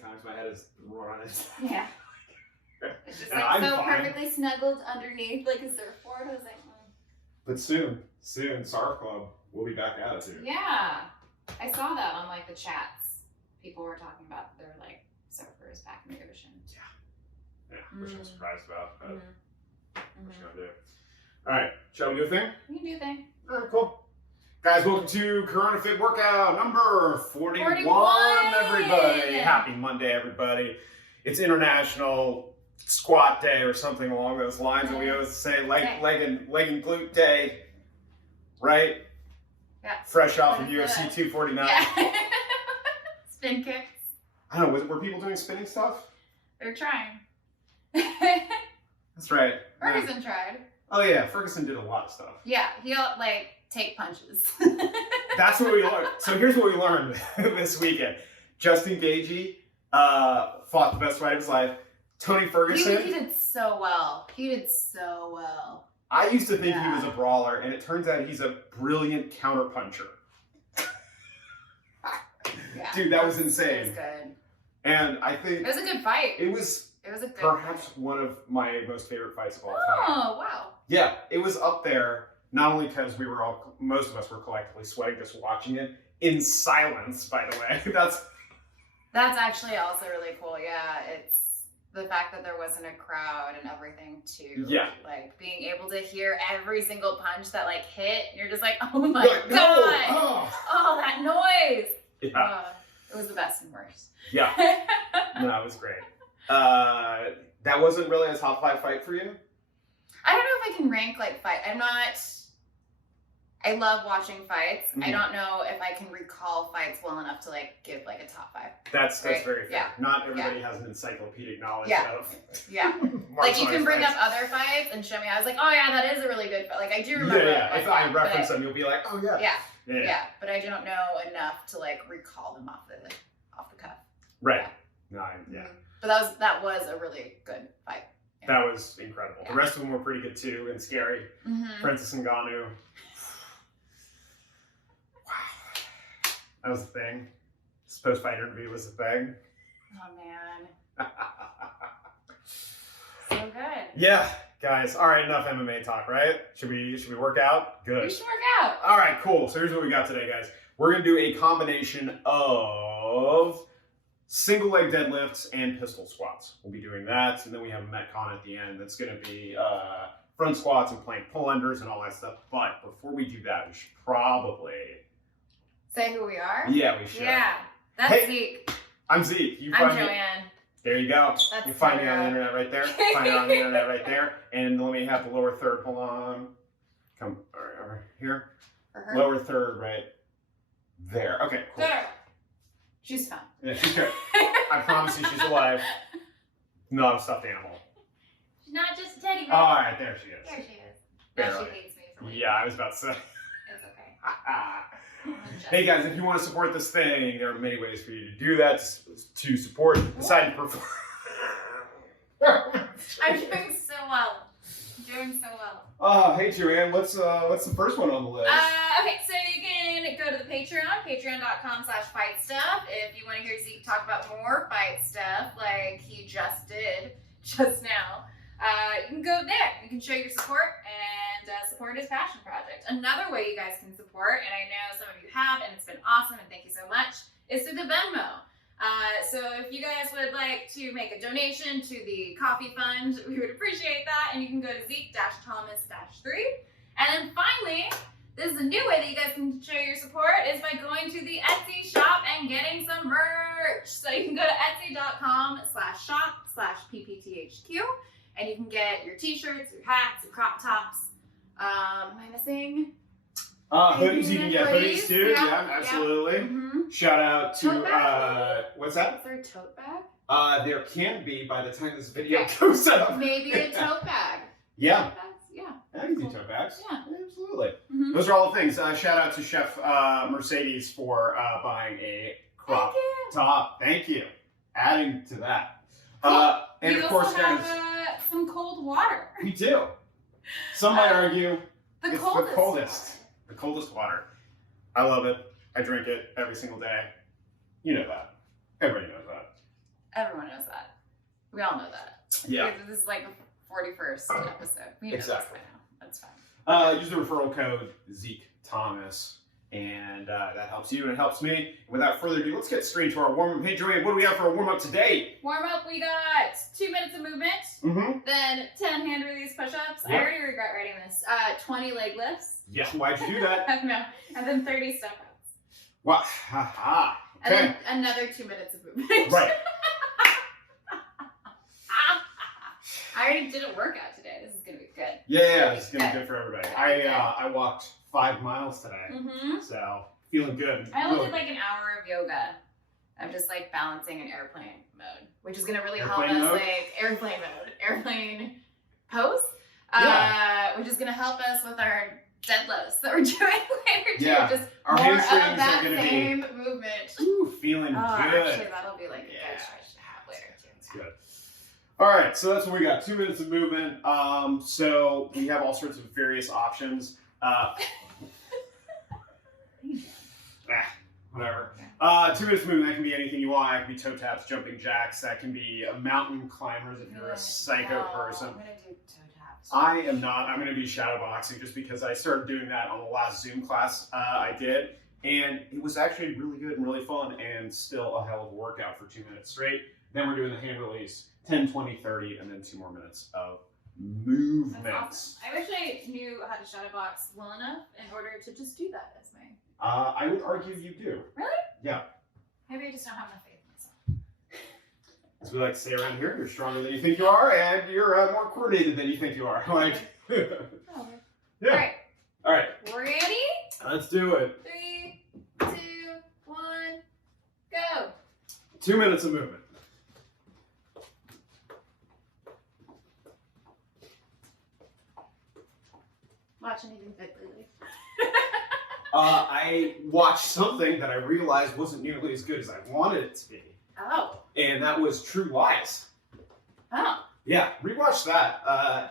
many times my head is run. Yeah. It's just like so perfectly snuggled underneath like a surfboard. I was like, But soon, Surf Club, we'll be back at it too. yeah. I saw that on like the chats. People were talking about their like surfers back in the ocean. Yeah, which I'm surprised about, but what you gonna do? All right, shall we do a thing? We can do a thing. All right, cool. Guys, welcome to CoronaFit workout number 41, everybody. Happy Monday, everybody. It's International Squat Day or something along those lines, and we always say leg and glute day, right? Yeah. Fresh off of UFC 249. Yeah. Spin kicks. I don't know, were people doing spinning stuff? They're trying. That's right. Ferguson tried. Oh yeah, Ferguson did a lot of stuff. Yeah, he'll like take punches. That's what we learned. So here's what we learned this weekend. Justin Gaethje fought the best fight of his life. Tony Ferguson. He did so well. He did so well. I used to think he was a brawler, and it turns out he's a brilliant counterpuncher. Yeah, dude, that was insane. It was good. And I think it was a good fight. It was a good perhaps fight. one of my most favorite fights of all time. Oh wow. Yeah, it was up there. Not only because most of us were collectively sweating just watching it in silence. By the way, that's actually also really cool. Yeah, it's the fact that there wasn't a crowd and everything too. Yeah. Like being able to hear every single punch that like hit, and you're just like, oh my god, oh that noise. Yeah. It was the best and worst. Yeah. No, it was great. That wasn't really a top 5 fight for you? I don't know if I can rank like fight. I love watching fights. I don't know if I can recall fights well enough to like give like a top 5. That's right? very fair. Yeah. Not everybody has an encyclopedic knowledge of. Yeah. Like you can bring up other fights and show me. I was like, oh yeah, that is a really good fight. Like I do remember. Yeah. If I reference them, you'll be like, oh yeah. Yeah. But I don't know enough to like recall them off the cuff. Right. No, yeah. But that was a really good fight. Yeah. That was incredible. The rest of them were pretty good too and scary. Francis Ngannou. Wow. That was the thing. This post-fight interview was the thing. Oh man. So good. Yeah, guys. All right, enough MMA talk, right? Should we work out? Good. We should work out. All right, cool. So here's what we got today, guys. We're gonna do a combination of single leg deadlifts and pistol squats. We'll be doing that, and then we have a Metcon at the end. That's gonna be front squats and plank pull unders and all that stuff. But before we do that, we should probably say who we are. Yeah, we should. Yeah, that's Zeke. I'm Zeke. I'm JoAnn. There you go. That's you find me on the internet right there. Find it on the internet right there. And let me have the lower third. Hold on. Come over here. Lower third right there. Okay, cool. Totoro. She's fine. Yeah, she's good. I promise you she's alive. Not a stuffed animal. She's not just a teddy bear. All right, there she is. There she is. Now she hates me for Yeah, I was about to say. It's okay. Hey guys, if you want to support this thing, there are many ways for you to do that. To support the side performance. I'm doing so well. Oh, hey JoAnn, what's the first one on the list? Okay, so you can go to the Patreon, patreon.com/fightstuff. If you want to hear Zeke talk about more fight stuff like he just did just now, you can go there. You can show your support and support his passion project. Another way you guys can support, and I know some of you have, and it's been awesome, and thank you so much, is through the Venmo. So if you guys would like to make a donation to the coffee fund, we would appreciate that. And you can go to Zeke-Thomas-3. And then finally, this is a new way that you guys can show your support is by going to the Etsy shop and getting some merch. So you can go to etsy.com/shop/PPTHQ and you can get your t-shirts, your hats, your crop tops. Am I missing? Hoodies, you can get hoodies too. Yeah, absolutely. Mm-hmm. Shout out to what's that? Is there a tote bag? There can be by the time this video goes up. Maybe a tote bag. Yeah. Tote bags? Yeah. I can do tote bags. Yeah. Absolutely. Mm-hmm. Those are all the things. Shout out to Chef Mercedes for buying a crop top. Thank you. Adding to that. Cool. And we of course, also have some cold water. We do. Some might argue the it's coldest the coldest. Water. The coldest water. I love it. I drink it every single day. You know that. Everybody knows that. Everyone knows that. We all know that. Yeah. This is like the 41st episode. We know Exactly. this by now. That's fine. Use the referral code ZekeThomas, and that helps you and it helps me. Without further ado, let's get straight to our warm-up. Hey, JoAnn, what do we have for a warm-up today? Warm up, we got 2 minutes of movement, then 10 hand release push-ups. Yep. I already regret writing this. 20 leg lifts. Yeah, why'd you do that? No. And then 30 step ups. Wow. Okay. And then another 2 minutes of movement. Right. I already did a workout today. This is gonna be good. Yeah, it's gonna be good for everybody. I walked 5 miles today, so feeling good. I only did like an hour of yoga. I'm just like balancing in airplane mode, which is gonna really help us like airplane mode, airplane pose, which is gonna help us with our deadlifts that we're doing later too. Yeah, just our more of hamstrings that are gonna same be movement. feeling good. Actually, that'll be like a good stretch to have later too. That's good. All right, so that's what we got. 2 minutes of movement. So we have all sorts of various options. Whatever. 2 minutes of movement, that can be anything you want. That can be toe taps, jumping jacks. That can be mountain climbers if you're a psycho person. I'm gonna do toe taps. I am not. I'm going to be shadow boxing just because I started doing that on the last Zoom class I did. And it was actually really good and really fun and still a hell of a workout for 2 minutes straight. Then we're doing the hand release, 10, 20, 30, and then 2 more minutes of movements. That's awesome. I wish I knew how to shadow box well enough in order to just do that as my... I would argue you do. Really? Yeah. Maybe I just don't have enough faith in myself. As we like to say around here, you're stronger than you think you are, and you're more coordinated than you think you are. Like, yeah. All right. Ready? Let's do it. 3, 2, 1, go. 2 minutes of movement. Watch anything good lately? I watched something that I realized wasn't nearly as good as I wanted it to be. Oh. And that was True Lies. Oh. Yeah, rewatch that.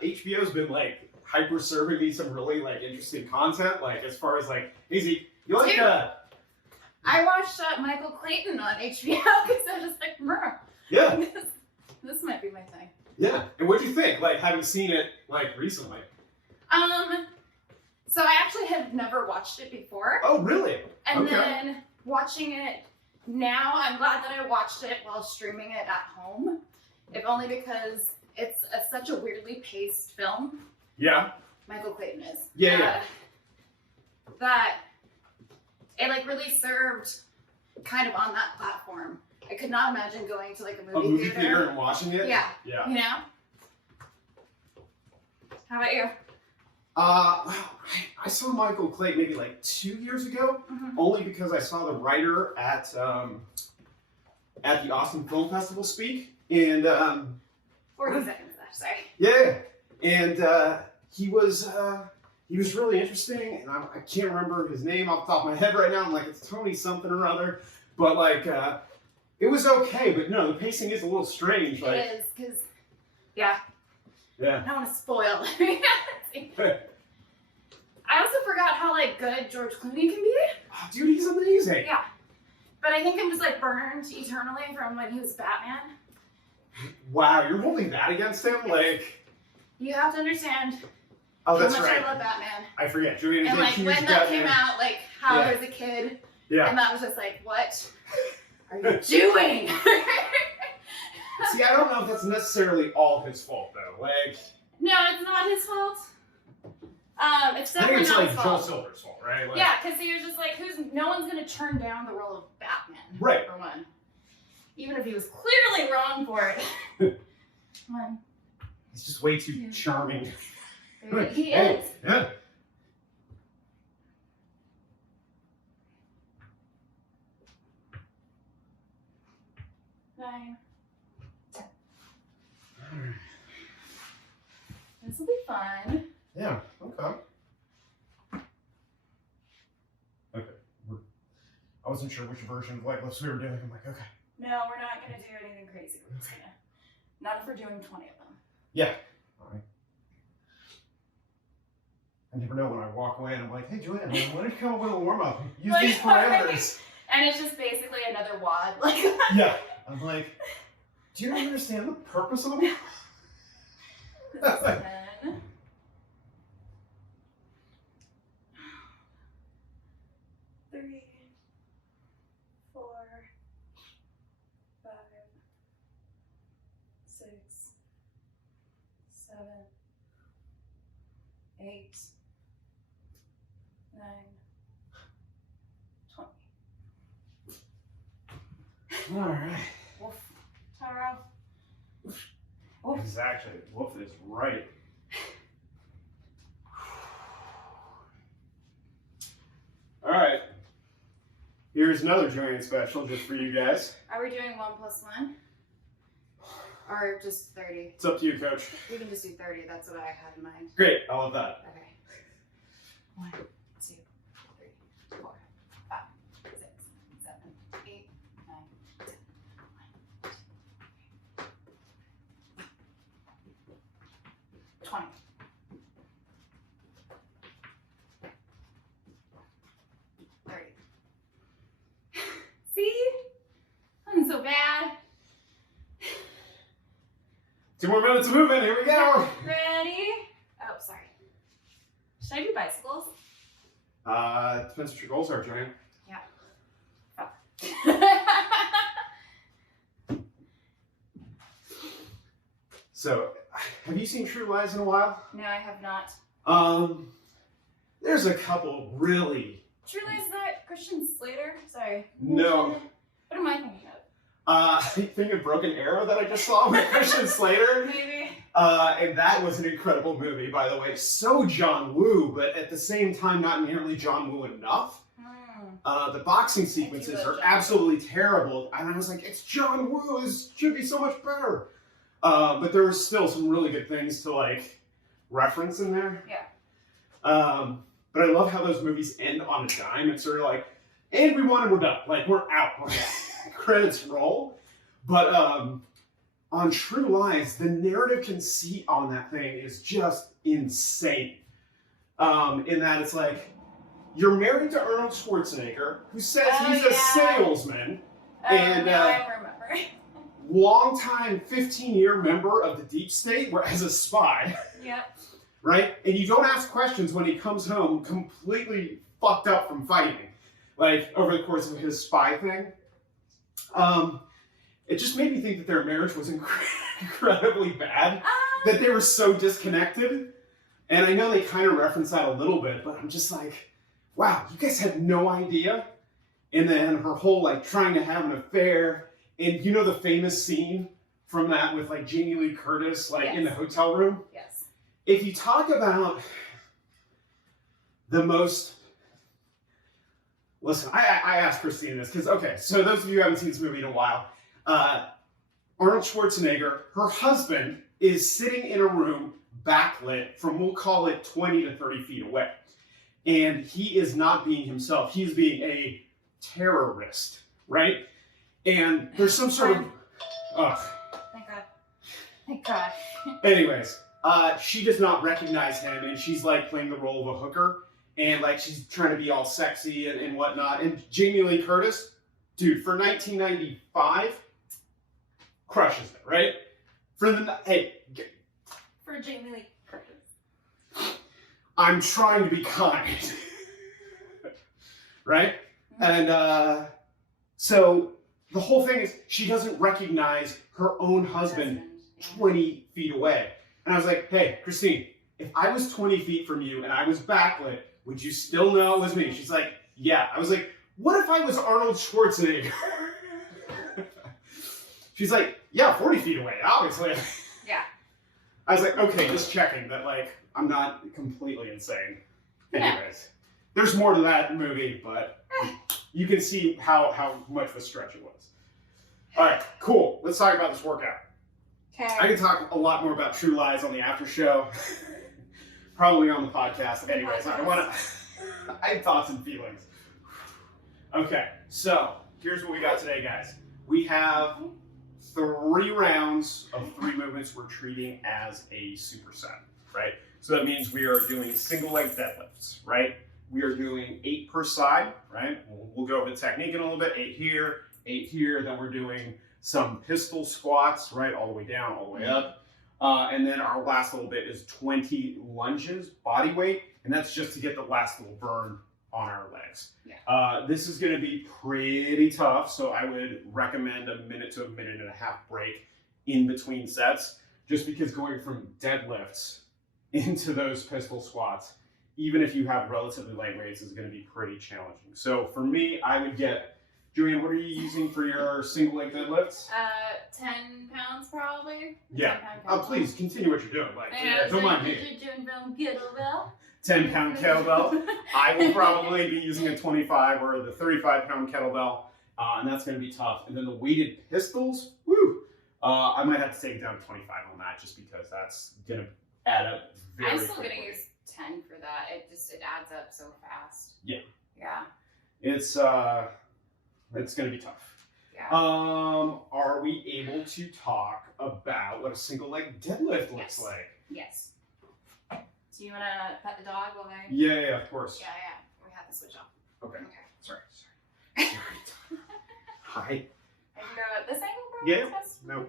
HBO's been like hyper serving me some really like interesting content. Like as far as like, hey Zeke, you like I watched Michael Clayton on HBO because I was just like, Murr. Yeah. This might be my thing. Yeah. And what'd you think? Like having seen it like recently? So I actually had never watched it before. Oh, really? And then watching it now, I'm glad that I watched it while streaming it at home. If only because it's such a weirdly paced film. Yeah. Michael Clayton is. Yeah. That it like really served kind of on that platform. I could not imagine going to like a movie theater and watching it? Yeah. Yeah. You know? How about you? I saw Michael Clayton maybe like 2 years ago, only because I saw the writer at the Austin Film Festival speak, and 40 seconds left, sorry. Yeah, and he was really interesting, and I can't remember his name off the top of my head right now. I'm like, it's Tony something or other, but like it was okay, but no, the pacing is a little strange. Like, it is, because yeah. Yeah. I don't want to spoil it. I also forgot how like good George Clooney can be. Oh, dude, he's amazing. Yeah. But I think I'm just like burned eternally from when he was Batman. Wow, you're holding that against him? Like, you have to understand oh, that's how much right. I love Batman. I forget. JoAnn And like when that came out, like how I was a kid, and that was just like, what are you doing? See, I don't know if that's necessarily all his fault though. Like, no, it's not his fault. It's I think definitely it's not like his Joel fault. Silver's fault, right? Like, Yeah, because he was just like, no one's gonna turn down the role of Batman. Right. For one. Even if he was clearly wrong for it. He's just way too charming. He is. Yeah. Nine. 10. This will be fun. Yeah. Okay. Okay. I wasn't sure which version of leg lifts we were doing. I'm like, okay. No, we're not gonna do anything crazy. We're just gonna, not if we're doing 20 of them. Yeah. All right. I never know when I walk away and I'm like, hey, JoAnn, why don't you come up with a warm up? Use Like, these parameters. And it's just basically another wad. Like, Yeah. I'm like, Do you understand the purpose of the This is 10. 3, 4, 5, 6, 7, 8, 9, 20. All right. Woof. Totoro. Woof. Exactly. Woof is right. All right. Here's another JoAnn special just for you guys. Are we doing 1 plus 1? Or just 30? It's up to you, Coach. We can just do 30. That's what I had in mind. Great. I love that. Okay. 1, 2, 3, 4, 5, 6, 7, 8, 9, 10. 1, 2, 3, 20. See? Wasn't so bad. 2 more minutes of movement. Here we go. Ready? Oh, sorry. Should I do bicycles? Depends what your goals are, JoAnn. Yeah. Oh. So, have you seen True Lies in a while? No, I have not. There's a couple really. Truly, is that Christian Slater? Sorry. No. What am I thinking of? I think of Broken Arrow that I just saw with Christian Slater. Maybe. And that was an incredible movie, by the way. So John Woo, but at the same time, not nearly John Woo enough. The boxing sequences are absolutely terrible. And I was like, it's John Woo. This should be so much better. But there were still some really good things to like reference in there. Yeah. But I love how those movies end on a dime. It's sort of like, and we won and we're done. Like, we're out. Credits roll. But on True Lies, the narrative conceit on that thing is just insane. In that it's like, you're married to Arnold Schwarzenegger, who says he's a salesman, and now I remember. longtime 15-year member of the deep state, where as a spy. Yep. Right? And you don't ask questions when he comes home completely fucked up from fighting, like over the course of his spy thing. It just made me think that their marriage was incredibly bad, that they were so disconnected. And I know they kind of reference that a little bit, but I'm just like, wow, you guys had no idea. And then her whole like trying to have an affair, and you know the famous scene from that with like Jamie Lee Curtis, like in the hotel room? Yes. If you talk about the most, listen, I asked Christine this, because, okay, so those of you who haven't seen this movie in a while, Arnold Schwarzenegger, her husband, is sitting in a room backlit from, we'll call it 20 to 30 feet away. And he is not being himself. He's being a terrorist, right? And there's some sort of, Thank God. Thank God. anyways. She does not recognize him, and she's like playing the role of a hooker, and like she's trying to be all sexy and whatnot. And Jamie Lee Curtis, dude, for 1995, crushes it, right? For Jamie Lee Curtis. I'm trying to be kind, right? And so the whole thing is she doesn't recognize her own husband 20 feet away. And I was like, hey, Christine, if I was 20 feet from you and I was backlit, would you still know it was me? She's like, yeah. I was like, what if I was Arnold Schwarzenegger? She's like, yeah, 40 feet away, obviously. Yeah. I was like, okay, just checking that, like, I'm not completely insane. Anyways, there's more to that movie, but you can see how much of a stretch it was. All right, cool. Let's talk about this workout. Okay. I can talk a lot more about True Lies on the after show, probably on the podcast. Anyways, I have thoughts and feelings. Okay, so here's what we got today, guys. We have 3 rounds of 3 movements we're treating as a superset, right? So that means we are doing single leg deadlifts, right? We are doing 8 per side, right? We'll go over the technique in a little bit. 8 here, 8 here. Then we're doing some pistol squats, right, all the way down, all the way up. And then our last little bit is 20 lunges, body weight, and that's just to get the last little burn on our legs. Yeah. This is going to be pretty tough, so I would recommend a minute to a minute and a half break in between sets, just because going from deadlifts into those pistol squats, even if you have relatively light weights, is going to be pretty challenging. So for me, I would get, JoAnn, what are you using for your single leg deadlifts? 10 pounds probably. Yeah. 10-pound Please continue what you're doing. Like, don't mind me. You're doing from kettlebell. 10-pound kettlebell. I will probably be using a 25 or the 35-pound kettlebell, and that's going to be tough. And then the weighted pistols, woo! I might have to take it down to 25 on that, just because that's going to add up very I'm still quickly. going to use 10 for that. It adds up so fast. Yeah. Yeah. It's going to be tough. Yeah. Are we able to talk about what a single leg deadlift looks Yes. like? Yes. Do you want to pet the dog while I? Yeah, of course. Yeah. We have to switch off. Okay. Okay. Sorry. Hi. I can go at this angle, bro? Yeah. No.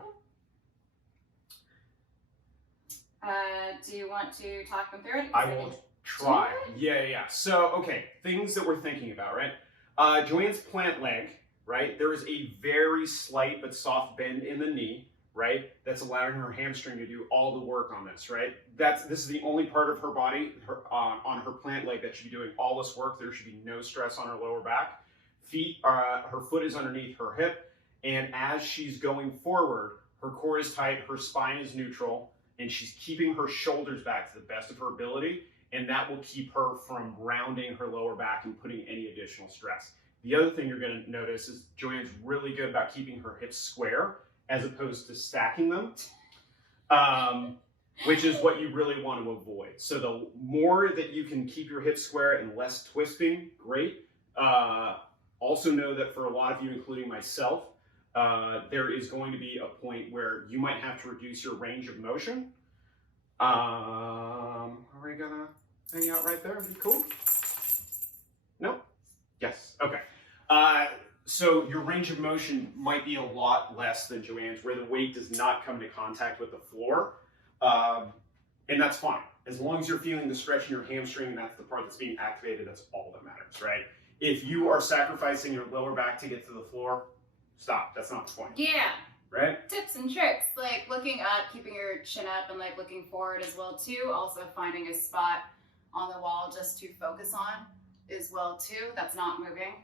Do you want to talk them through it? I will try. Yeah. So, okay, things that we're thinking about, right? JoAnn's plant leg, right? There is a very slight but soft bend in the knee, right? That's allowing her hamstring to do all the work on this, right? This is the only part of her body, on her plant leg, that should be doing all this work. There should be no stress on her lower back. Her foot is underneath her hip, and as she's going forward, her core is tight, her spine is neutral, and she's keeping her shoulders back to the best of her ability, and that will keep her from rounding her lower back and putting any additional stress. The other thing you're going to notice is JoAnn's really good about keeping her hips square as opposed to stacking them, which is what you really want to avoid. So the more that you can keep your hips square and less twisting, great. Also know that for a lot of you, including myself, there is going to be a point where you might have to reduce your range of motion. Are we gonna hang out right there? Be cool? No? Yes. Okay. So your range of motion might be a lot less than JoAnn's, where the weight does not come into contact with the floor. And that's fine. As long as you're feeling the stretch in your hamstring, and that's the part that's being activated, that's all that matters, right? If you are sacrificing your lower back to get to the floor, stop. That's not the point. Yeah. Right? Tips and tricks, like looking up, keeping your chin up, and like looking forward as well too. Also finding a spot on the wall just to focus on as well too. That's not moving.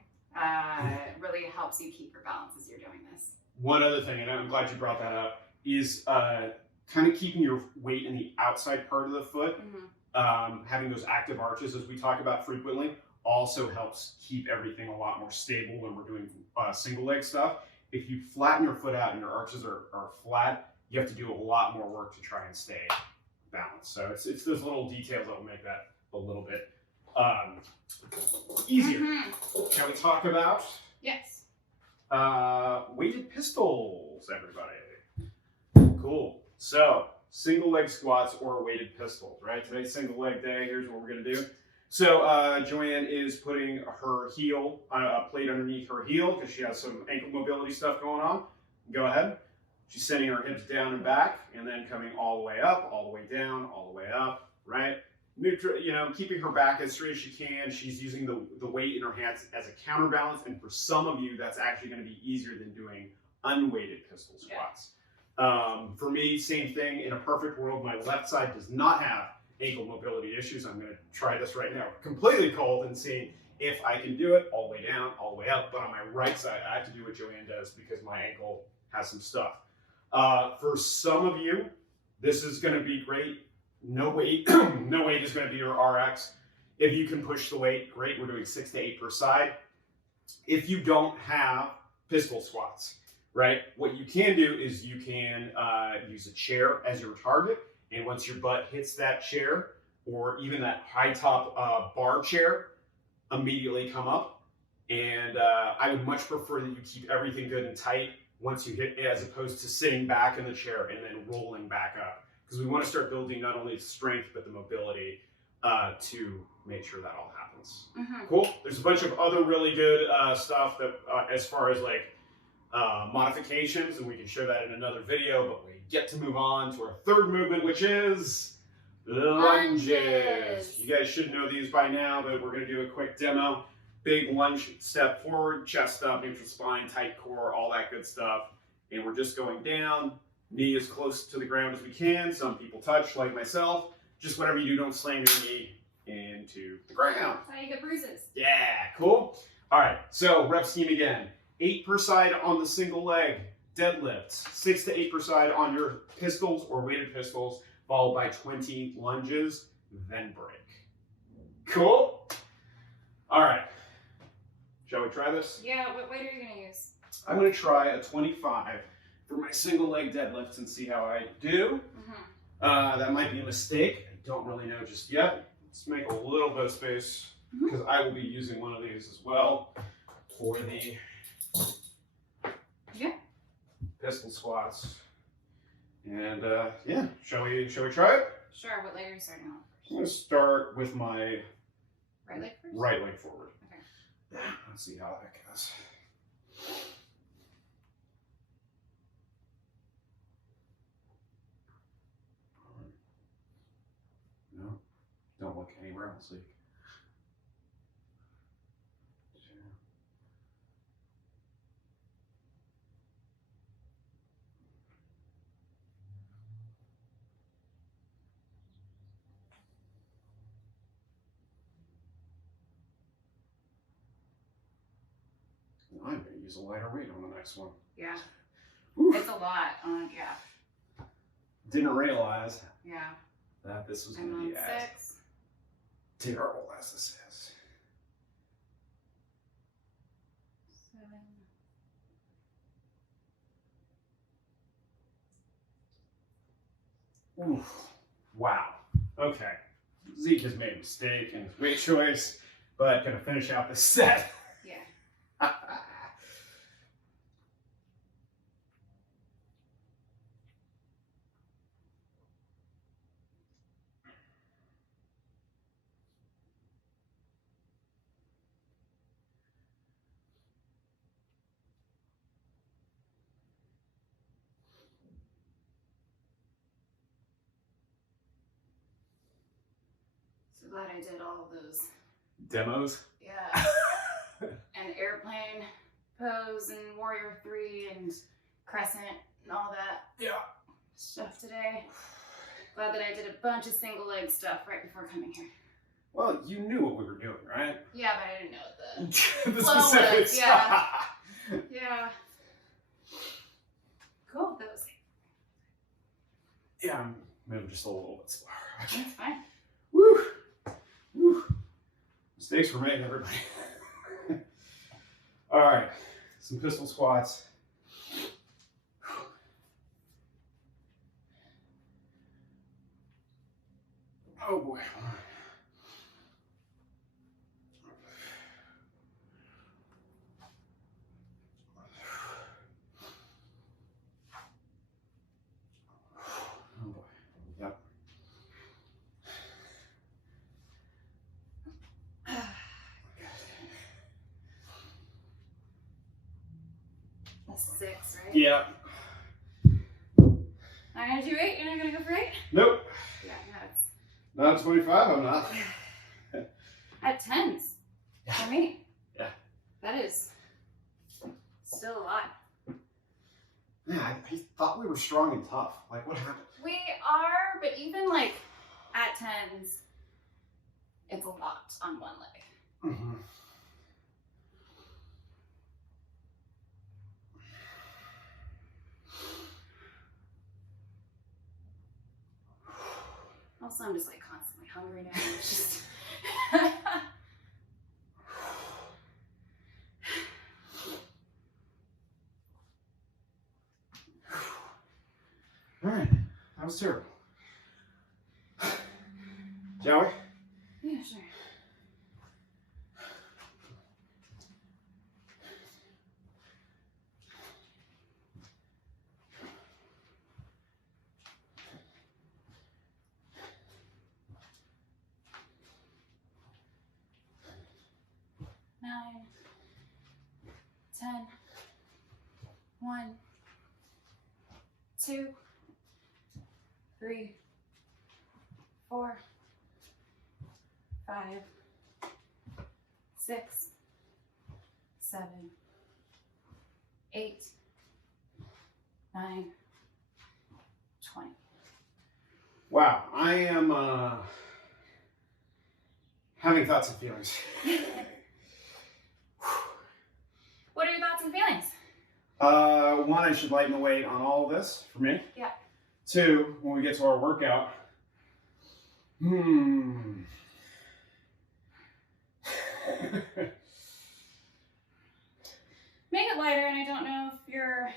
Really helps you keep your balance as you're doing this. One other thing, and I'm glad you brought that up, is kind of keeping your weight in the outside part of the foot. Mm-hmm. Having those active arches, as we talk about frequently, also helps keep everything a lot more stable when we're doing single leg stuff. If you flatten your foot out and your arches are flat, you have to do a lot more work to try and stay balanced. So it's those little details that will make that a little bit easier. Mm-hmm. Shall we talk about Yes. weighted pistols, everybody? Cool. So single leg squats or weighted pistols, right? Today's single leg day. Here's what we're gonna do. So JoAnn is putting her heel, a plate underneath her heel, because she has some ankle mobility stuff going on. Go ahead. She's sending her hips down and back, and then coming all the way up, all the way down, all the way up, right? Neutral, keeping her back as straight as she can. She's using the weight in her hands as a counterbalance, and for some of you, that's actually going to be easier than doing unweighted pistol squats. Yeah. For me, same thing. In a perfect world, my left side does not have ankle mobility issues. I'm going to try this right now, completely cold, and see if I can do it all the way down, all the way up. But on my right side, I have to do what JoAnn does because my ankle has some stuff. For some of you, this is going to be great. No weight, no weight is going to be your RX. If you can push the weight, great. We're doing 6 to 8 per side. If you don't have pistol squats, right? What you can do is you can use a chair as your target. And once your butt hits that chair, or even that high top bar chair, immediately come up. And I would much prefer that you keep everything good and tight once you hit it, as opposed to sitting back in the chair and then rolling back up. Because we want to start building not only the strength, but the mobility to make sure that all happens. Mm-hmm. Cool. There's a bunch of other really good stuff that as far as like modifications, and we can show that in another video, but we get to move on to our third movement, which is lunges. You guys should know these by now, but we're going to do a quick demo. Big lunge, step forward, chest up, neutral spine, tight core, all that good stuff. And we're just going down, knee as close to the ground as we can. Some people touch, like myself. Just whatever you do, don't slam your knee into the ground. That's how you get bruises. Yeah, cool. All right, so rep scheme again. 8 per side on the single leg deadlifts, 6 to 8 per side on your pistols or weighted pistols, followed by 20 lunges, then break. Cool? All right. Shall we try this? Yeah, what weight are you going to use? I'm going to try a 25 for my single leg deadlifts and see how I do. That might be a mistake. I don't really know just yet. Let's make a little bit of space because I will be using one of these as well for the pistol squats. And yeah, shall we try it? Sure. What leg are you starting on? I'm going to start with my Right leg first? right leg forward. Okay. Yeah, let's see how that goes. No, don't look anywhere else, Zeke. 2. I'm going to use a lighter weight on the next one. Yeah. Oof. It's a lot. Yeah. Didn't realize Yeah. that this was I'm going to be on as 6. terrible as this is. 7. Oof. Wow. Okay. Zeke has made a mistake in his weight choice, but going to finish out the set. Yeah. So glad I did all of those. Demos? Yeah. And airplane pose and warrior 3 and crescent and all that stuff today. Glad that I did a bunch of single leg stuff right before coming here. Well, you knew what we were doing, right? Yeah, but I didn't know The flow was, specifics. yeah. Yeah. Cool. That was Yeah, I'm moving just a little bit slower. that's fine. Woo! Woo! Mistakes were made, everybody. All right, some pistol squats. Oh boy. Oh boy. Yep. That's 6, right? Yeah. I'm gonna do 8. You're not gonna go for 8? Nope. Yeah, no, it's Not at 25, I'm not. at 10s for me. Yeah. That is still a lot. Yeah, I thought we were strong and tough. Like, what happened? We are, but even like at 10s, it's a lot on one leg. Mm-hmm. Also, I'm just like constantly hungry now. It's just All right, that was terrible. Shall we? yeah, sure. Nine, 10, 2, 3, 4, 5, 6, 7, 8, 9, 20. Wow, I am having thoughts and feelings. What are your thoughts and feelings? One, I should lighten the weight on all of this for me. Yeah. 2, when we get to our workout, Make it lighter, and I don't know if you're...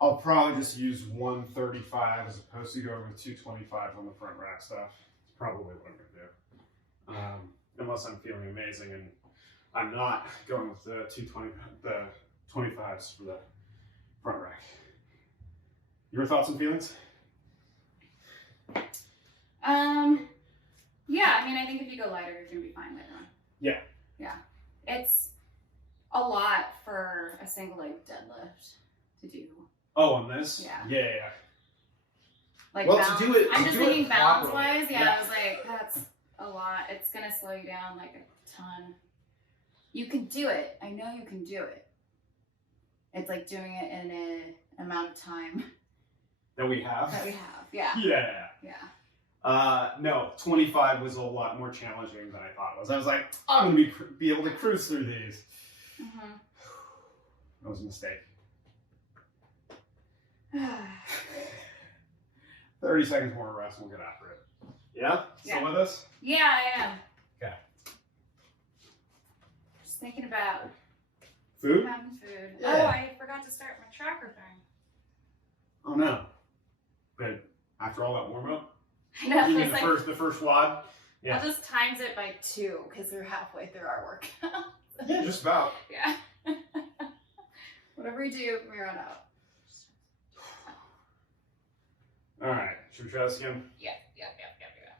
I'll probably just use 135 as opposed to going with 225 on the front rack stuff. It's probably what I'm gonna do. Unless I'm feeling amazing and I'm not going with the 25s for the front rack. Your thoughts and feelings? Yeah, I mean, I think if you go lighter, you're gonna be fine later on. Yeah. Yeah. It's a lot for a single leg deadlift to do. Oh, on this? Yeah. Yeah. Like, Well, balance. to do it, I'm just thinking balance properly. wise. Yeah, I was like, that's a lot. It's gonna slow you down like a ton. You can do it. I know you can do it. It's like doing it in an amount of time That we have? that we have. Yeah. Yeah. Yeah. No, 25 was a lot more challenging than I thought it was. I was like, I'm going to be able to cruise through these. Mm-hmm. That was a mistake. 30 seconds more rest and we'll get after it. Yeah? Still Yeah. with us? Yeah, I am. Okay. Just thinking about Food? having food. Yeah. Oh, I forgot to start my tracker thing. Oh no. But after all that warm up? I know. You mean It's like, the first WOD? Yeah. I'll just times it by 2 because we're halfway through our workout. Yeah, just about. Yeah. Whatever we do, we run out. Alright, should we try this again? Yeah.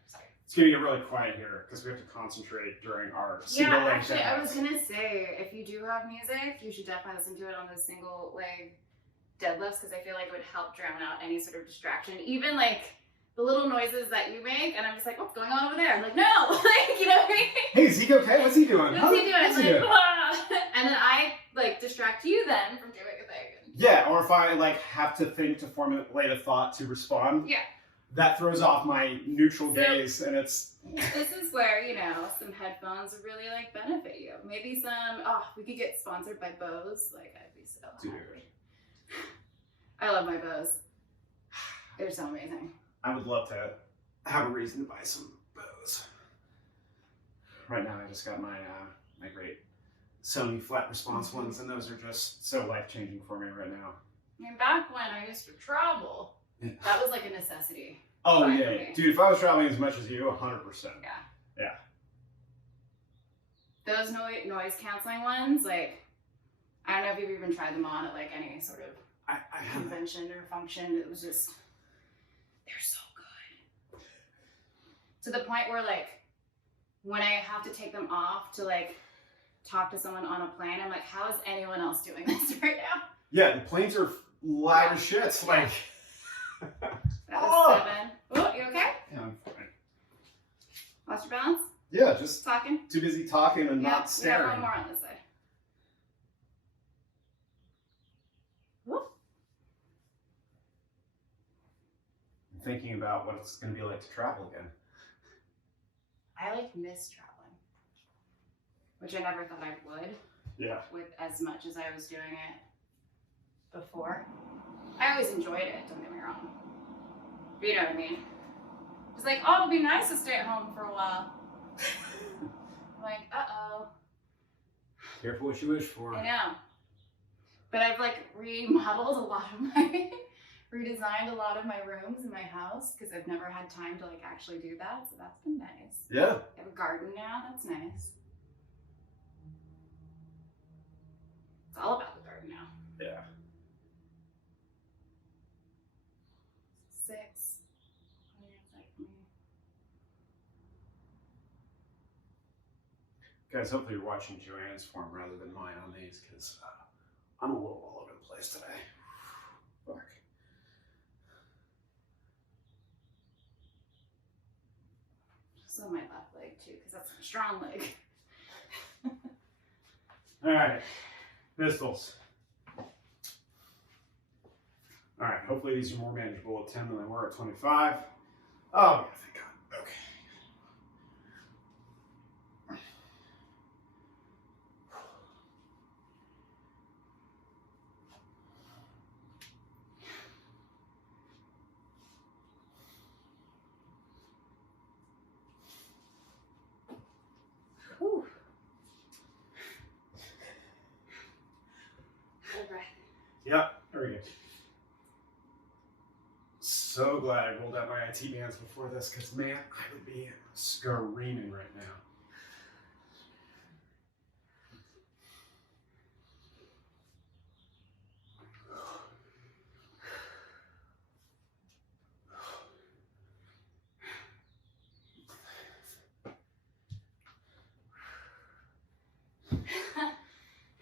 Sorry. It's going to get really quiet here because we have to concentrate during our single Yeah, leg actually, I was deadlifts. gonna say, if you do have music, you should definitely listen to it on those single leg deadlifts because I feel like it would help drown out any sort of distraction. Even like the little noises that you make, and I'm just like, what's going on over there? I'm like, no, like, you know what I mean? Hey, Zeke, okay? What's he doing? What's he doing? What's I'm he like, doing? "Ah." And then I like distract you then from doing a thing. Yeah, or if I like have to think to formulate a thought to respond, Yeah. that throws off my neutral So- gaze, and it's This is where, you know, some headphones would really like benefit you. Maybe some, we could get sponsored by Bose. Like, I'd be so Dude. happy. I love my Bose. They're so amazing. I would love to have a reason to buy some Bose. Right now, I just got my my great Sony flat response ones, and those are just so life changing for me right now. I mean, back when I used to travel, Yeah. that was like a necessity. Oh Right, yeah, okay. dude! If I was traveling as much as you, 100%. Yeah. Yeah. Those noise canceling ones, like, I don't know if you've even tried them on at like any sort of I haven't. convention or function. It was just, they're so good. To the point where like, when I have to take them off to like talk to someone on a plane, I'm like, how is anyone else doing this right now? Yeah, the planes are loud Yeah. as shit. Yeah. Like. That was Oh! 7. Oh, you okay? Yeah, I'm fine. Lost your balance? Yeah, just Talking? too busy talking and Yeah, not we got staring. one more on this side. Whoop. I'm thinking about what it's going to be like to travel again. I like miss traveling, which I never thought I would, Yeah. with as much as I was doing it before. I always enjoyed it, don't get me wrong. But you know what I mean? It's like, oh, it'll be nice to stay at home for a while. I'm like, uh-oh. Careful what you wish for. I know. But I've like remodeled a lot of my, redesigned a lot of my rooms in my house because I've never had time to like actually do that. So that's been nice. Yeah. I have a garden now. That's nice. It's all about the garden now. Yeah. 6. Yeah, it's like me. Guys, hopefully you're watching JoAnn's form rather than mine on these because I'm a little all over the place today. Fuck. So my left leg too, because that's a strong leg. All right, pistols. All right, hopefully these are more manageable at 10 than they were at 25. Oh, thank God. Okay. Whew. Good breath. Yep, there we go. So glad I rolled out my IT bands before this, because man, I would be screaming right now.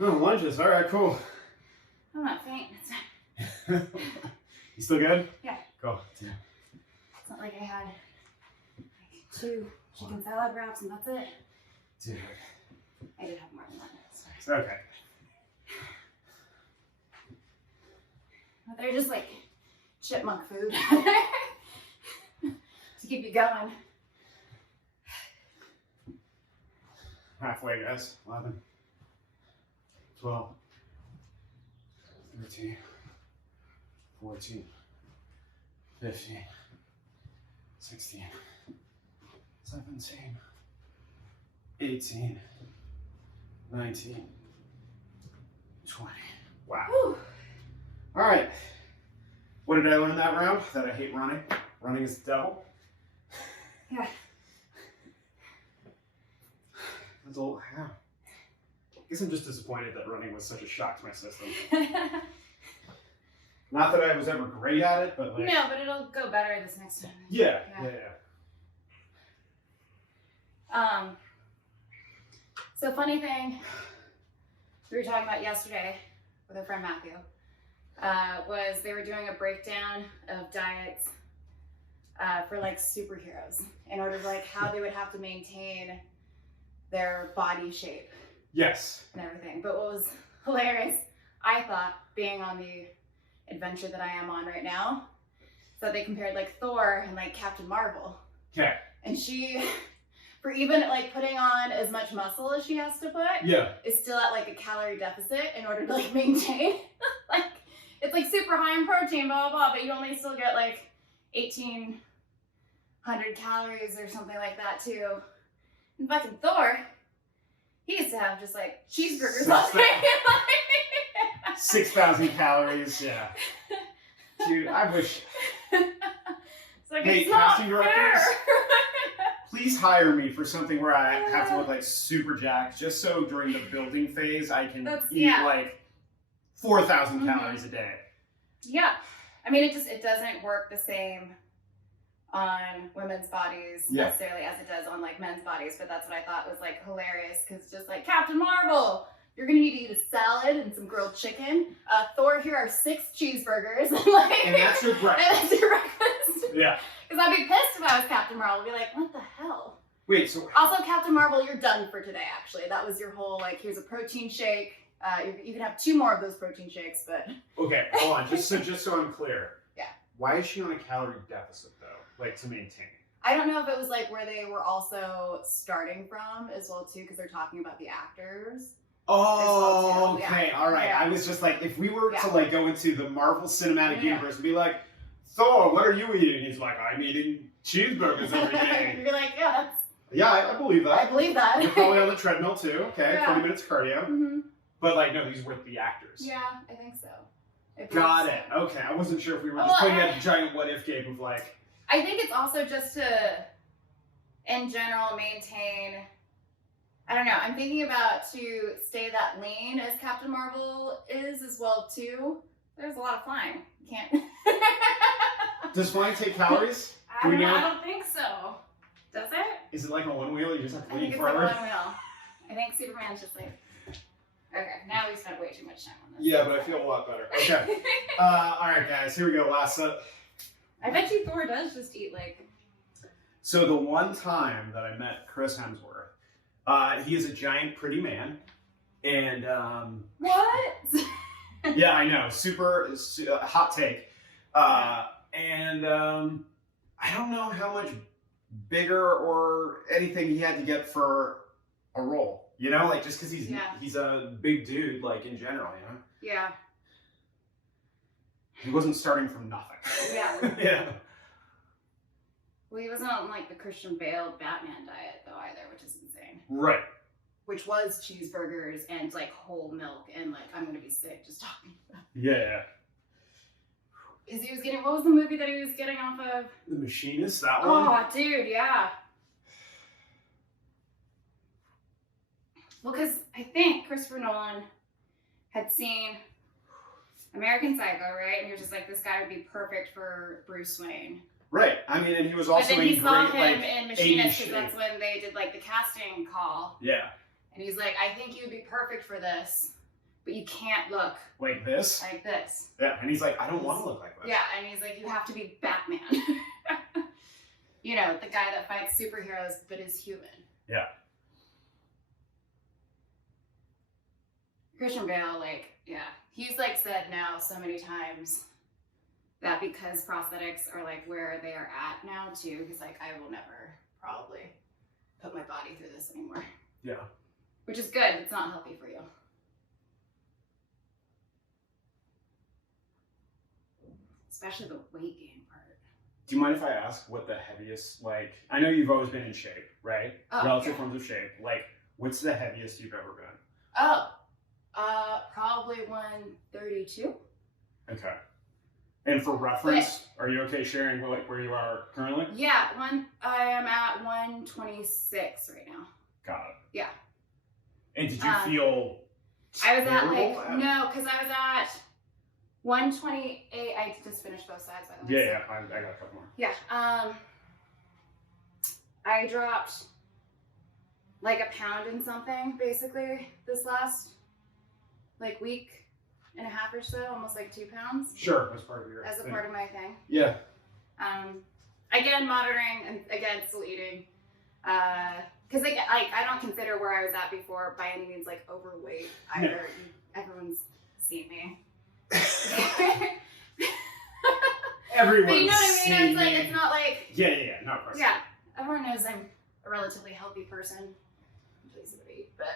Oh, lunges. All right, cool. I'm not faint. You still good? Yeah. Cool. Yeah. It's not like I had like 2 chicken salad wraps and that's it. Dude. I did have more than that. Sorry. Okay. But they're just like chipmunk food to keep you going. Halfway, guys. 11, 12, 13, 14, 15, 16, 17, 18, 19, 20. Wow. Whew. All right. What did I learn that round? That I hate running. Running is the devil. Yeah. That's all. Yeah. I guess I'm just disappointed that running was such a shock to my system. Not that I was ever great at it, but like. No, but it'll go better this next time. Yeah. So funny thing we were talking about yesterday with our friend Matthew was they were doing a breakdown of diets for like superheroes in order to like how they would have to maintain their body shape Yes. and everything. But what was hilarious, I thought, being on the adventure that I am on right now, is that they compared like Thor and like Captain Marvel. Okay. And she, for even like putting on as much muscle as she has to put, Yeah. is still at like a calorie deficit in order to like maintain. Like it's like super high in protein, blah blah blah, but you only still get like 1,800 calories or something like that too. And fucking Thor, he used to have just like cheeseburgers all day. 6,000 calories. Yeah. Dude, I wish. It's like, Hey, it's not casting directors, fair. please hire me for something where I have to look like super jacked, just so during the building phase I can eat like 4,000 calories a day. Yeah, I mean it doesn't work the same on women's bodies necessarily as it does on like men's bodies, but that's what I thought was like hilarious, because just like Captain Marvel, you're gonna need to eat a salad and some grilled chicken. Thor, here are 6 cheeseburgers. And that's your breakfast. And that's your breakfast. Yeah. Because I'd be pissed if I was Captain Marvel. I'd be like, what the hell? Wait, so Also, Captain Marvel, you're done for today, actually. That was your whole, like, here's a protein shake. You can have 2 more of those protein shakes, but... okay, hold on, just so I'm clear. Yeah. Why is she on a calorie deficit, though? Like, to maintain? I don't know if it was, like, where they were also starting from as well, too, because they're talking about the actors. Oh, well, okay, all right. Yeah. I was just like, if we were to like go into the Marvel Cinematic Universe and be like, Thor, what are you eating? He's like, I'm eating cheeseburgers every day. You'd be like, yeah, that's... Yeah, I believe that. I believe that. You're probably on the treadmill too. Okay, Yeah. 20 minutes cardio. Mm-hmm. But like, no, these were the actors. Yeah, I think so. Got it. Okay, I wasn't sure if we were just playing that giant what if game of like. I think it's also just to, in general, maintain. I don't know. I'm thinking about to stay that lean as Captain Marvel is as well too. There's a lot of flying. You can't. Does flying take calories? I don't think so. Does it? Is it like a one wheel? You just have to I think lean it's forward. like a one wheel. I think Superman's just like. Okay, now we spent way too much time on this. Yeah, but I feel a lot better. Okay. All right, guys, here we go. Last set. I bet you Thor does just eat like. So the one time that I met Chris Hemsworth, he is a giant, pretty man, and What? yeah, I know, super hot take, and I don't know how much bigger or anything he had to get for a role. You know, like just because he's a big dude, like in general, you know. Yeah. He wasn't starting from nothing. Yeah. Yeah. Well, he wasn't on like the Christian Bale Batman diet though either, which is insane. Right. Which was cheeseburgers and like whole milk and like I'm gonna be sick just talking about. Yeah. Because he was getting, what was the movie that he was getting off of? The Machinist, that one. Oh, dude, yeah. Well, because I think Christopher Nolan had seen American Psycho, right? And he was just like, this guy would be perfect for Bruce Wayne. Right. I mean, and he was also but then he in saw great, him like, in Machinist 80s because that's when they did like the casting call. Yeah. And he's like, I think you'd be perfect for this, but you can't look like this. like this. Yeah. And he's like, I don't want to look like this. Yeah, and he's like, you have to be Batman. You know, the guy that fights superheroes but is human. Yeah. Christian Bale, like, yeah, he's like said now so many times that because prosthetics are like where they are at now too, he's like, I will never probably put my body through this anymore. Yeah. Which is good. It's not healthy for you. Especially the weight gain part. Do you mind if I ask what the heaviest, like, I know you've always been in shape, right? Oh, Relative yeah. forms of shape. Like, what's the heaviest you've ever been? Oh, probably 132. Okay. And for reference, are you okay sharing where you are currently? Yeah, I am at 126 right now. Got it. Yeah. And did you feel I was at terrible? like, no, because I was at 128. I just finished both sides, by the way. Yeah, I got a couple more. Yeah. I dropped like a pound and something basically this last like week and a half or so, almost like 2 pounds. Sure, as part of your as a thing. part of my thing. Yeah. Again, monitoring and again still eating. Because like I don't consider where I was at before by any means like overweight either. No. Everyone's seen me. Everyone's But you know what I mean? It's like seen it's not like Yeah, no, of course. yeah. Everyone knows I'm a relatively healthy person. Please don't eat, but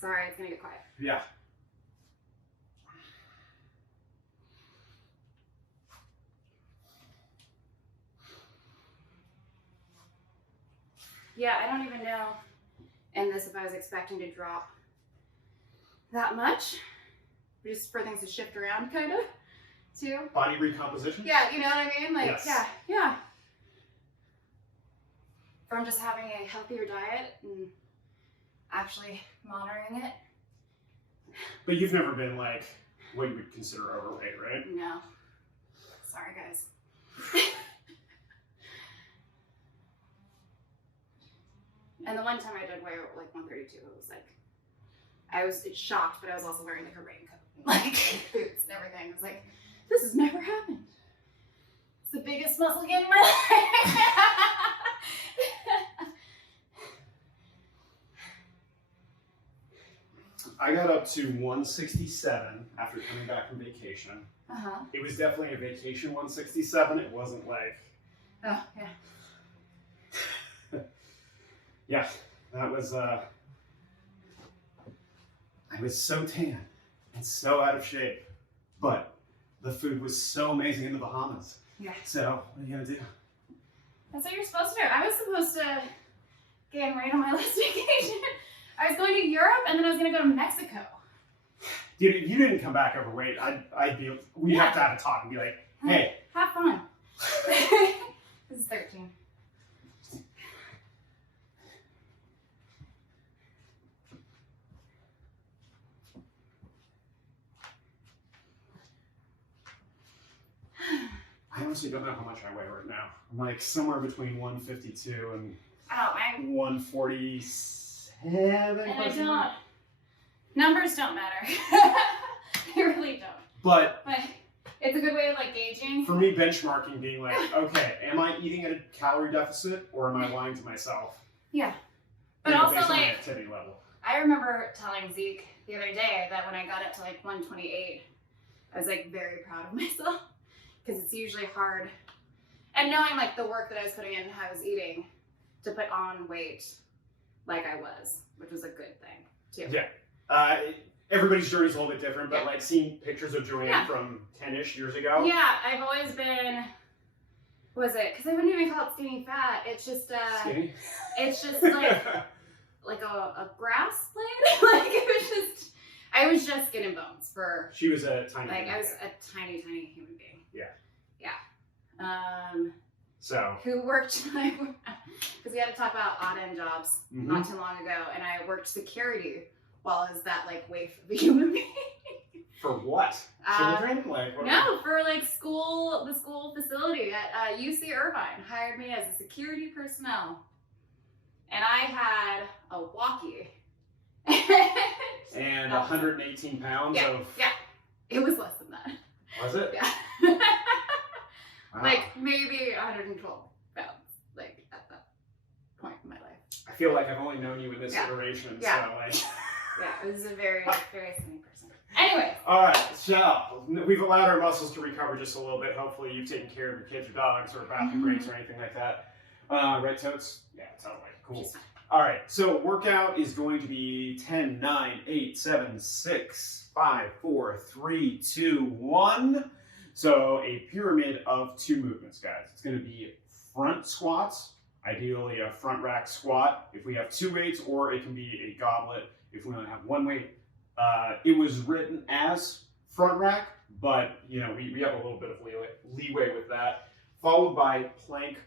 sorry, it's gonna get quiet. Yeah. Yeah, I don't even know in this if I was expecting to drop that much. Just for things to shift around kind of too. Body recomposition? Yeah, you know what I mean? Like Yes. yeah. From just having a healthier diet and actually monitoring it. But you've never been like what you would consider overweight, right? No. Sorry guys. And the one time I did weigh like 132, it was like, I was shocked, but I was also wearing like a raincoat, like boots and everything. I was like, this has never happened. It's the biggest muscle gain in my life. I got up to 167 after coming back from vacation. Uh-huh. It was definitely a vacation 167. It wasn't like... Oh, yeah. Yeah, that was, I was so tan and so out of shape, but the food was so amazing in the Bahamas. Yeah. So, what are you gonna do? That's what you're supposed to do. I was supposed to gain weight on my last vacation. I was going to Europe and then I was gonna go to Mexico. Dude, if you didn't come back overweight, we'd have to have a talk and be like, hey. Have fun. This is 13. I honestly don't know how much I weigh right now. I'm like somewhere between 152 and Oh, I'm 147. have any And I questions? don't. Numbers don't matter. They really don't. But it's a good way of like gauging. for me, benchmarking being like, okay, am I eating at a calorie deficit or am I lying to myself? Yeah. But You know, also based on my like, activity level. I remember telling Zeke the other day that when I got up to like 128, I was like very proud of myself because it's usually hard. And knowing like the work that I was putting in and how I was eating to put on weight like I was, which was a good thing too. Yeah. Everybody's journey is a little bit different, but Yeah. like seeing pictures of JoAnn Yeah. from 10-ish years ago. Yeah, I've always been, what was it? Because I wouldn't even call it skinny fat. It's just, Skinny. it's just like a grass blade. Like it was just, I was just skin and bones for, She was a tiny like human I was being. a tiny, tiny human being. Yeah. Yeah. So. Who worked, because we had to talk about odd end jobs Mhm. not too long ago, and I worked security while I was that like waif of a human being. For what? Children? Like what? No, for like the school facility at UC Irvine hired me as a security personnel, and I had a walkie. And 118 pounds Yeah, of. yeah, it was less than that. Was it? Yeah. Wow. Like maybe 112 pounds, like at that point in my life. I feel like I've only known you in this Yeah. iteration, Yeah. so like. Yeah, it was a very, very skinny person. Anyway. All right, so we've allowed our muscles to recover just a little bit. Hopefully, you've taken care of your kids or dogs or bathroom breaks or anything like that. Right, Totes? Yeah, totally. Cool. She's fine. All right, so workout is going to be 10, 9, 8, 7, 6, 5, 4, 3, 2, 1. So a pyramid of 2 movements, guys. It's going to be front squats, ideally a front rack squat if we have 2 weights, or it can be a goblet if we only have 1 weight. It was written as front rack, but you know we have a little bit of leeway with that. Followed by plank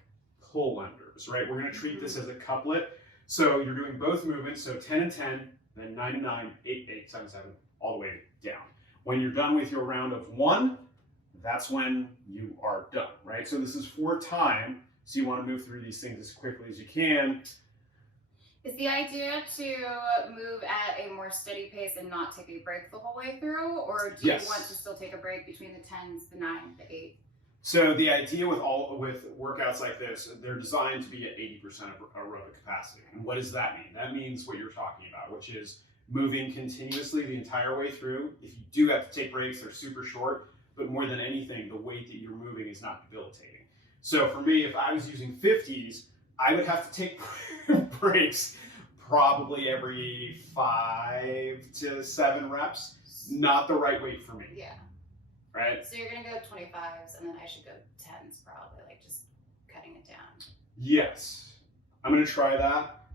pull unders, right? We're going to treat this as a couplet. So you're doing both movements, so 10 and 10, then 9 and 9, 8, 8, 7, 7, all the way down. When you're done with your round of 1, that's when you are done, right? So this is for time, so you want to move through these things as quickly as you can. Is the idea to move at a more steady pace and not take a break the whole way through, or do Yes. you want to still take a break between the 10s, the 9, the 8? So the idea with workouts like this, they're designed to be at 80% of aerobic capacity. And what does that mean? That means what you're talking about, which is moving continuously the entire way through. If you do have to take breaks, they're super short, but more than anything, the weight that you're moving is not debilitating. So for me, if I was using 50s, I would have to take breaks probably every 5 to 7 reps. Not the right weight for me, Yeah. right? So you're going to go 25s, and then I should go 10s probably, like just cutting it down. Yes, I'm gonna try that.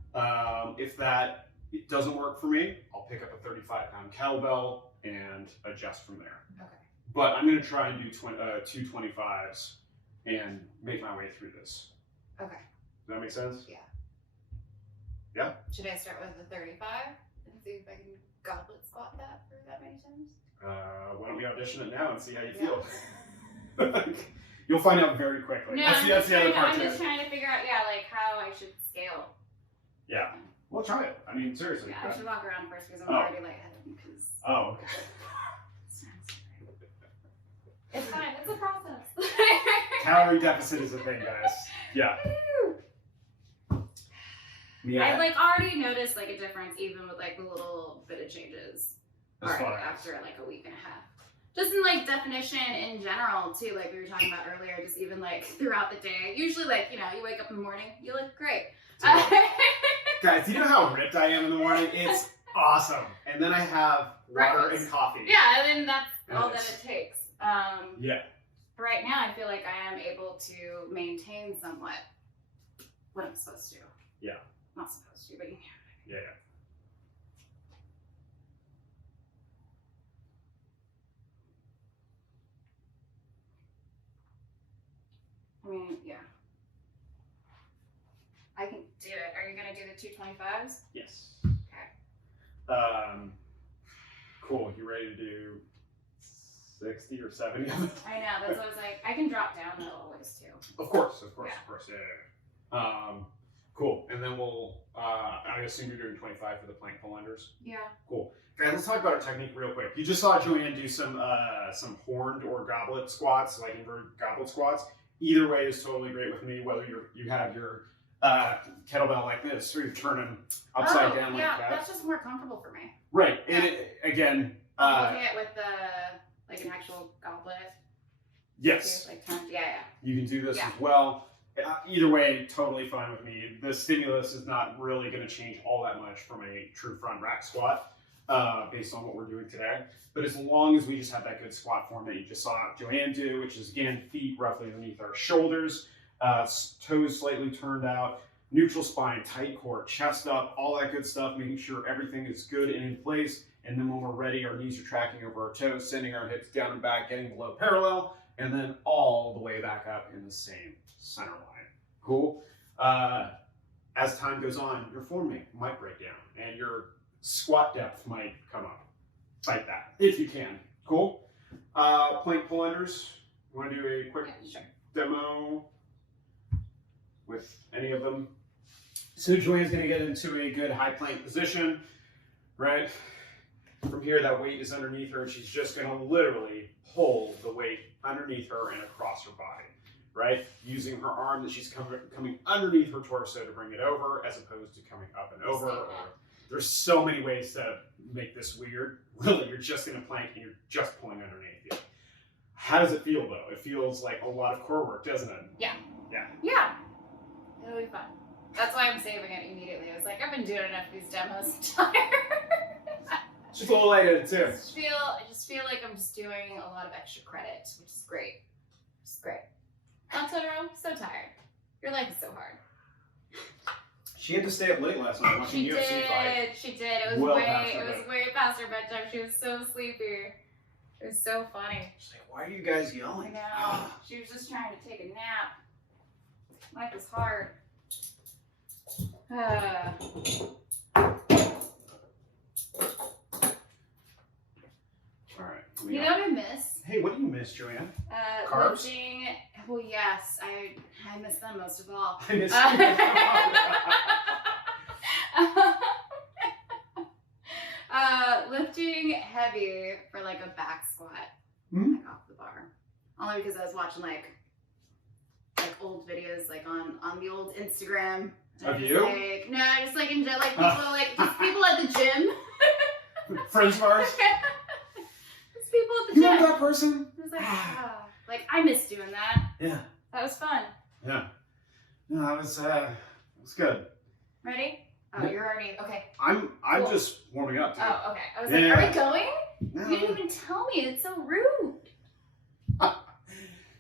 If that doesn't work for me, I'll pick up a 35-pound kettlebell and adjust from there. Okay. But I'm gonna try and do 2 25s and make my way through this. Okay. Does that make sense? Yeah. Yeah? Should I start with the 35 and see if I can goblet squat that for that many times? Why don't we audition it now and see how you feel? You'll find out very quickly. No, That's the other part I'm too. just trying to figure out, like how I should scale. Yeah. Well, try it. I mean, seriously. Yeah, I should walk around first because I'm Oh. already lightheaded. Because Oh, okay. it's fine. It's a process. Calorie deficit is a thing, guys. Yeah. I like already noticed like a difference even with like the little bit of changes As already far as- after like a week and a half. Just in like definition in general too, like we were talking about earlier, just even like throughout the day. Usually like, you wake up in the morning, you look great. Guys, do you know how ripped I am in the morning? It's awesome. And then I have water Breakfast. and coffee. Yeah, and then that's all that Yes. it takes. Yeah. Right now I feel like I am able to maintain somewhat what I'm supposed to. Yeah. Not supposed to, but you know. Yeah. I mean, yeah. I can do it. Are you gonna do the 225s? Yes. Okay. Cool. You ready to do 60 or 70 of it? I know, that's what I was like. I can drop down though always too. Of course. Yeah. Yeah. Cool. And then we'll, I assume you're doing 25 for the plank pull unders. Yeah. Cool. Guys, let's talk about our technique real quick. You just saw JoAnn do some horned or goblet squats, like inverted goblet squats. Either way is totally great with me, whether you have your kettlebell like this, or you're turning upside down like that. That's just more comfortable for me. Right. Yeah. And again, doing it with like an actual goblet. yes. Like yeah. You can do this as well. Either way, totally fine with me. The stimulus is not really going to change all that much from a true front rack squat based on what we're doing today. But as long as we just have that good squat form that you just saw JoAnn do, which is, again, feet roughly underneath our shoulders, toes slightly turned out, neutral spine, tight core, chest up, all that good stuff, making sure everything is good and in place. And then when we're ready, our knees are tracking over our toes, sending our hips down and back, getting below parallel, and then all the way back up in the same center line. Cool. As time goes on, your form might break down and your squat depth might come up. Fight that if you can. Cool. Plank pull unders. You want to do a quick demo with any of them? So JoAnn's going to get into a good high plank position, right? From here, that weight is underneath her, and she's just going to literally pull the weight underneath her and across her body, right? Using her arm that she's coming underneath her torso to bring it over, as opposed to coming up and over. There's so many ways to make this weird. Really, you're just in a plank and you're just pulling underneath you. How does it feel, though? It feels like a lot of core work, doesn't it? Yeah. Yeah. Yeah. It'll be fun. That's why I'm saving it immediately. I was like, I've been doing enough of these demos. I'm tired. Just a little lightheaded, too. I just feel like I'm just doing a lot of extra credit, which is great. It's great. Totoro, so tired. Your life is so hard. She had to stay up late last night watching UFC fight. She did. It was way past her bedtime. She was so sleepy. It was so funny. She's like, why are you guys yelling? I know. She was just trying to take a nap. Life is hard. Alright. You know what I miss? Hey, what do you miss, JoAnn? Carbs? Lifting. Well, yes. I miss them most of all. I miss lifting heavy for like a back squat, like off the bar. Only because I was watching like old videos like on the old Instagram. Of you? Like, no, just like in like people just people at the gym. Friends of ours? Just people at the You gym. know that person? It was like I miss doing that. Yeah. That was fun. Yeah. No, that was good. Ready? Oh, you're already okay. I'm Cool. just warming up, dude. Oh, okay. I was like, are we going? No. You didn't even tell me. It's so rude.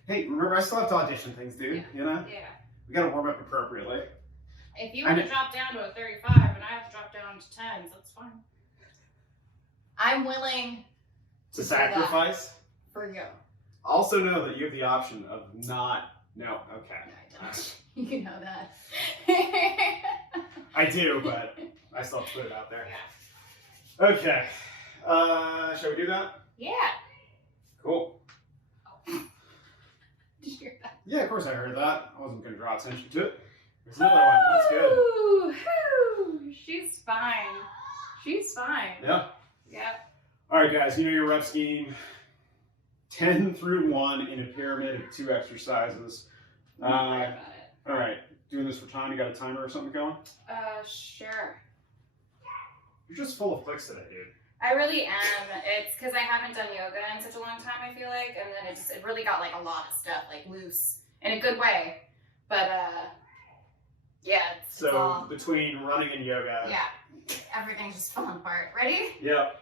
Hey, remember, I still have to audition things, dude. Yeah. You know? Yeah. We gotta warm up appropriately. If you want to drop down to a 35 and I have to drop down to 10s, that's fine. I'm willing To sacrifice? for you. Also know that you have the option of not. No, okay. No, I don't. You know that. I do, but I still have to put it out there. Yeah. Okay. Shall we do that? Yeah. Cool. Did you hear that? Yeah, of course I heard that. I wasn't going to draw attention to it. There's another one. That's good. Woo! She's fine. She's fine. Yeah. Yeah. All right, guys. You know your rep scheme. 10 through 1 in a pyramid of 2 exercises. Don't worry about it. All right. Doing this for time. You got a timer or something going? Sure. You're just full of clicks today, dude. I really am. It's because I haven't done yoga in such a long time, I feel like, and then it really got like a lot of stuff like loose in a good way. But yeah. It's all, between running and yoga. yeah, everything's just falling apart. Ready? Yep.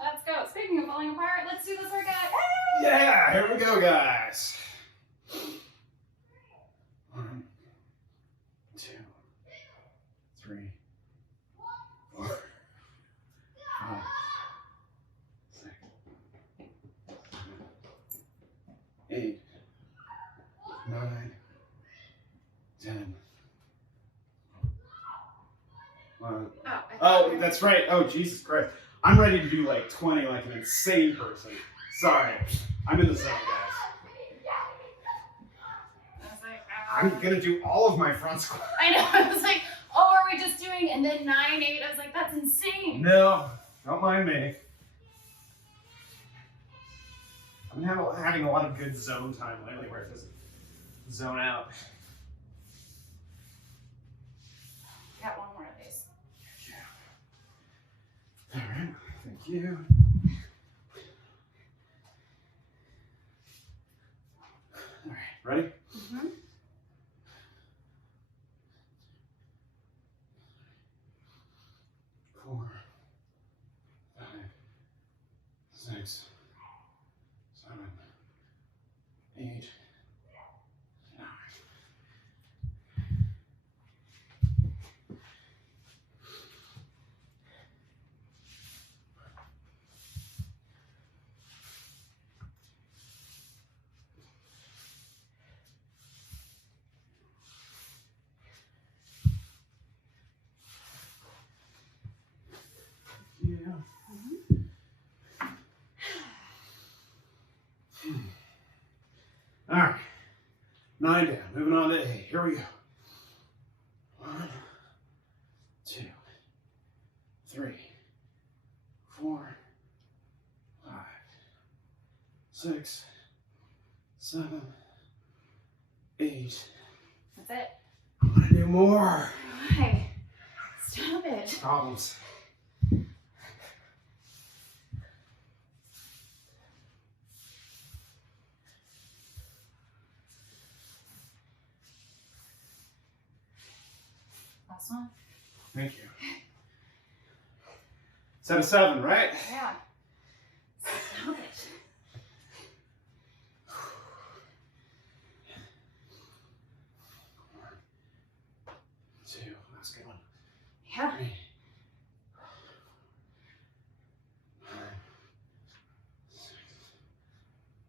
Let's go. Speaking of falling apart, let's do this workout. Hey! Yeah, here we go, guys. 1, 2, 3, 4, 5, 6, 7, 8, 9, 10. Oh, that's right. Oh, Jesus Christ. I'm ready to do like 20 like an insane person. Sorry. I'm in the zone, guys. I was like, I'm gonna do all of my front squats. I know. I was like, oh, are we just doing and then 9, 8? I was like, that's insane. No, don't mind me. I'm having a lot of good zone time lately where it doesn't zone out. Got one more of these. Yeah. All right, thank you. All right, ready? Mm-hmm. 4, 5, 6, 7, 8, 9. Yeah. All right, 9 down. Moving on to 8. Here we go. 1, 2, 3, 4, 5, 6, 7, 8. That's it. I want to do more. Why? Stop it. Problems. Last one. Thank you. Set of 7, right? Yeah. Stop it. 1, 2. That's a good one. Yeah. 3, 5, 6.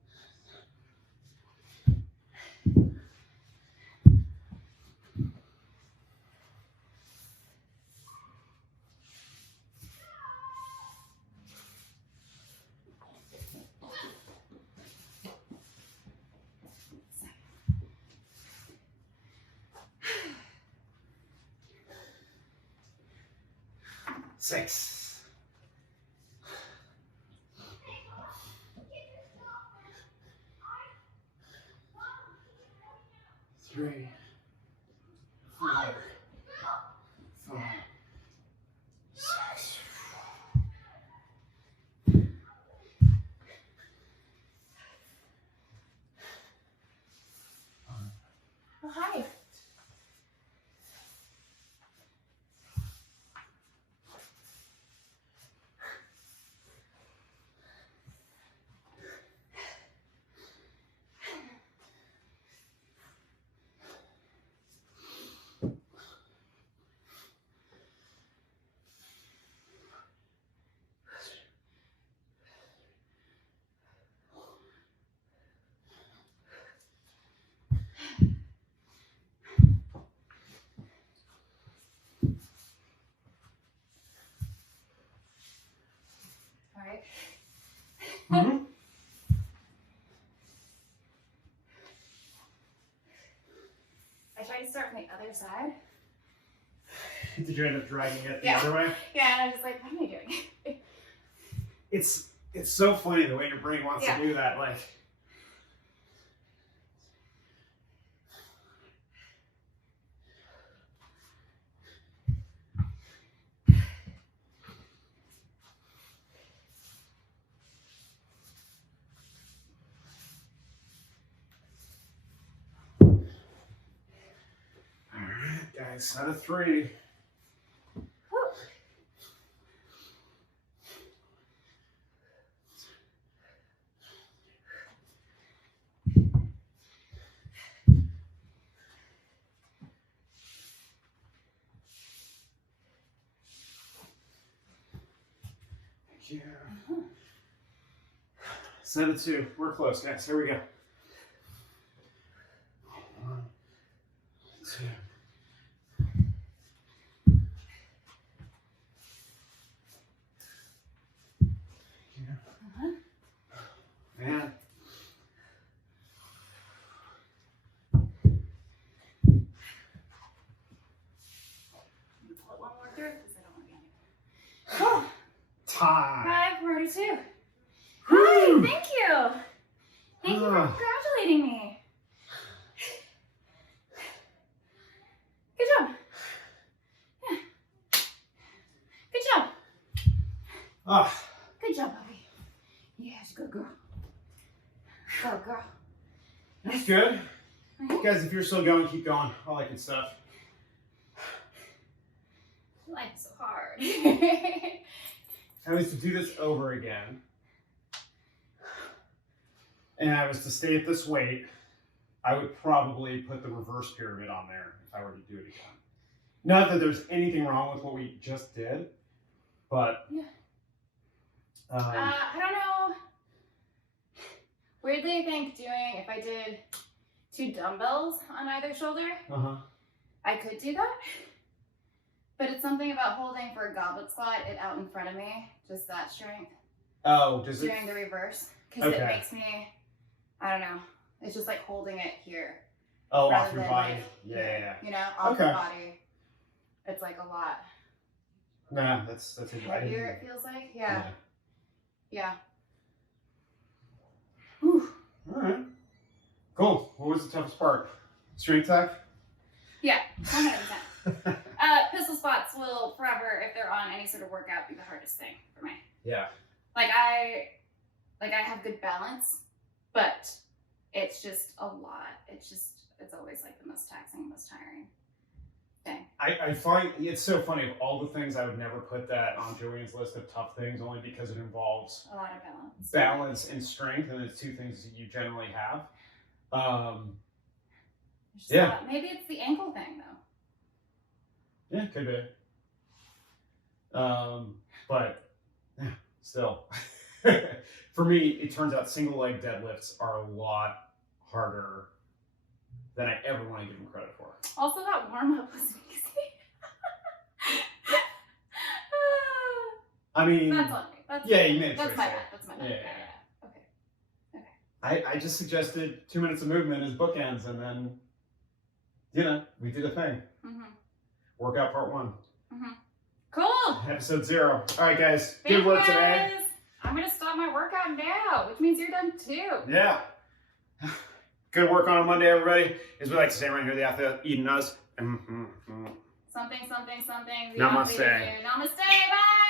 Six. 3, 4, 5, 6. Oh, hi. All right. Mm-hmm. I tried to start from the other side. Did you end up dragging it the Yeah. other way? Yeah, and I was just like, what am I doing? It's so funny the way your brain wants Yeah. to do that. Like, all right, guys, set of 3. Whew. Thank you. Set of 2. We're close, guys. Here we go. 1, 2. Man. Thank you for congratulating me. Good job. Yeah. Good job. Ah, Good job, Bobby. Yes, good girl. Go, girl. that's good. Guys, if you're still going, keep going. All that good stuff. Life's so hard. If I was to do this over again, and I was to stay at this weight, I would probably put the reverse pyramid on there if I were to do it again. Not that there's anything wrong with what we just did, but Yeah. I don't know. Weirdly, I think if I did 2 dumbbells on either shoulder, I could do that. But it's something about holding for a goblet squat it out in front of me, just that strength. Oh, does it? Doing the reverse, because it makes me, I don't know, it's just like holding it here. Oh, off your body. Like, Yeah. You know, off your body. It's like a lot. Nah, that's heavier, it feels like. Yeah. Whew. All right. Cool. What was the toughest part? Strength tech? Yeah, 100%. Pistol squats will forever, if they're on any sort of workout, be the hardest thing for me. Yeah. Like I have good balance, but it's just a lot. It's always like the most taxing, most tiring thing. I find it's so funny. Of all the things, I would never put that on JoAnn's list of tough things, only because it involves A lot of balance. Balance and strength, and it's 2 things that you generally have. Maybe it's the ankle thing though. Yeah, could be. But yeah, still, for me, it turns out single leg deadlifts are a lot harder than I ever want to give them credit for. Also, that warm up wasn't easy. I mean, that's on me. You made a choice. That's my bad. That's my bad. Yeah. Okay. I just suggested 2 minutes of movement as bookends, and then, we did a thing. Workout part 1. Cool. Episode 0. All right, guys. Thank Good work you, today. guys. I'm going to stop my workout now, which means you're done too. Yeah. Good work on a Monday, everybody. As we like to say around here, the athlete eating us. Something. Namaste. Namaste. Bye.